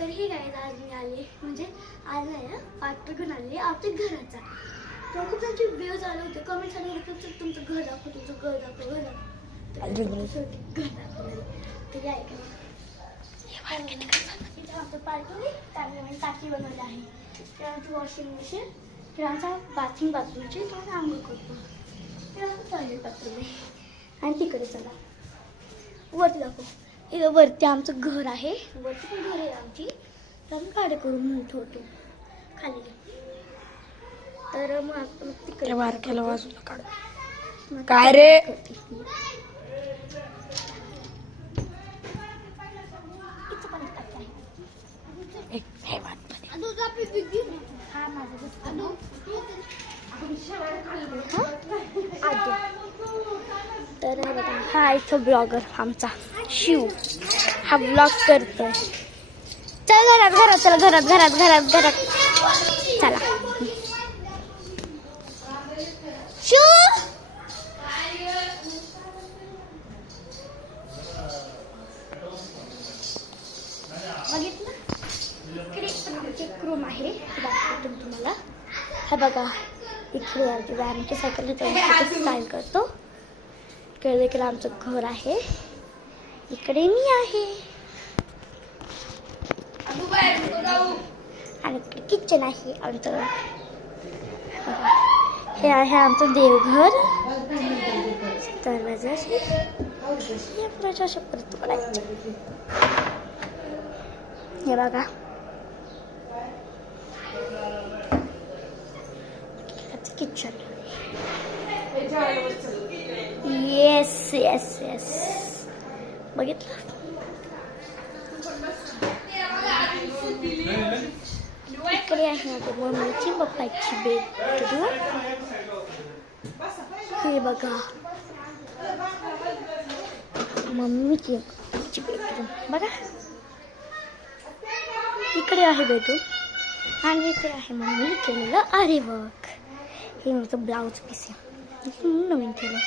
तर हे काय आज मी आले म्हणजे आज नाही ना पाठ घेऊन आले आमच्या घराचा. तर खूप त्यांचे व्हिडिओ चालू होते कमेंट चालू होते तुमचं घर दाखव तुमचं घर दाखव घर दाखव घर दाखवलं तरी ऐका इथे आमचं पार्किंग चांगलं म्हणजे टाकी बनवली आहे. त्यानंतर वॉशिंग मशीन किंवा बाथरूमची किंवा आंघोळ करतो किंवा टॉयलेट बाथरूम आहे. आणि तिकडे चला वरती दाखव. इथं वरती आमचं घर आहे वरती पण घर आहे आमची. तर आम्ही गाडी करून मोठं होतो खाली. तर मग तिकडे बारक्याला बाजूला काढ. काय रे तर बघा हा इथं ब्लॉगर आमचा शिव हा ब्लॉग करतोय. चल घरात घरात चला घरात घरात घरात घरात चला. शिव बघितलं इकडे आमचे रूम आहे दाखवतो तुम्हाला. हा बघा इकडे आमची सायकल स्टाईल करतो. इकडे देखील आमचं घर आहे. इकडे मी आहे आणि इकडे किचन आहे आमचं. हे आहे आमचं देवघर. दरवाजाशी अशा परत पडायचं. हे बघा किचन. येस येस येस बघितलं. इकडे आहे आता मम्मीची पप्पाची बेडरूम. हे बघा मम्मीची बेडरूम बघा. इकडे आहे बेडरूम आणि इकडे आहे मम्मी केलेलं अरे वर्क. हे माझं ब्लाऊज पीस आहे नवीन केलं.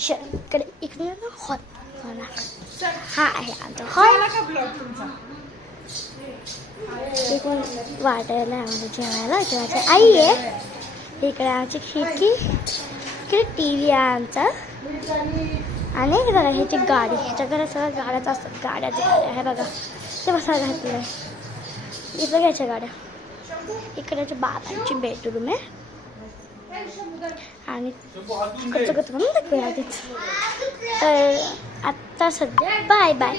इकडे इकडे हॉल हा आहे आमचा हॉल. इकडून वाटायला आम्हाला जेवायला जेवायचं आई आहे. इकडे आमची खिडकी इकडे टी व्ही आहे आमचा. आणि बघा ह्याची गाडी ह्याच्या घरात सगळ्या गाड्याच असतात. गाड्या आहे बघा ते बसायला घातलं आहे. इथं घ्यायच्या गाड्या. इकडे बाबांची बेडरूम आहे आणि इकडचं करून दाखवूया आधीच. तर आत्ता सध्या बाय बाय.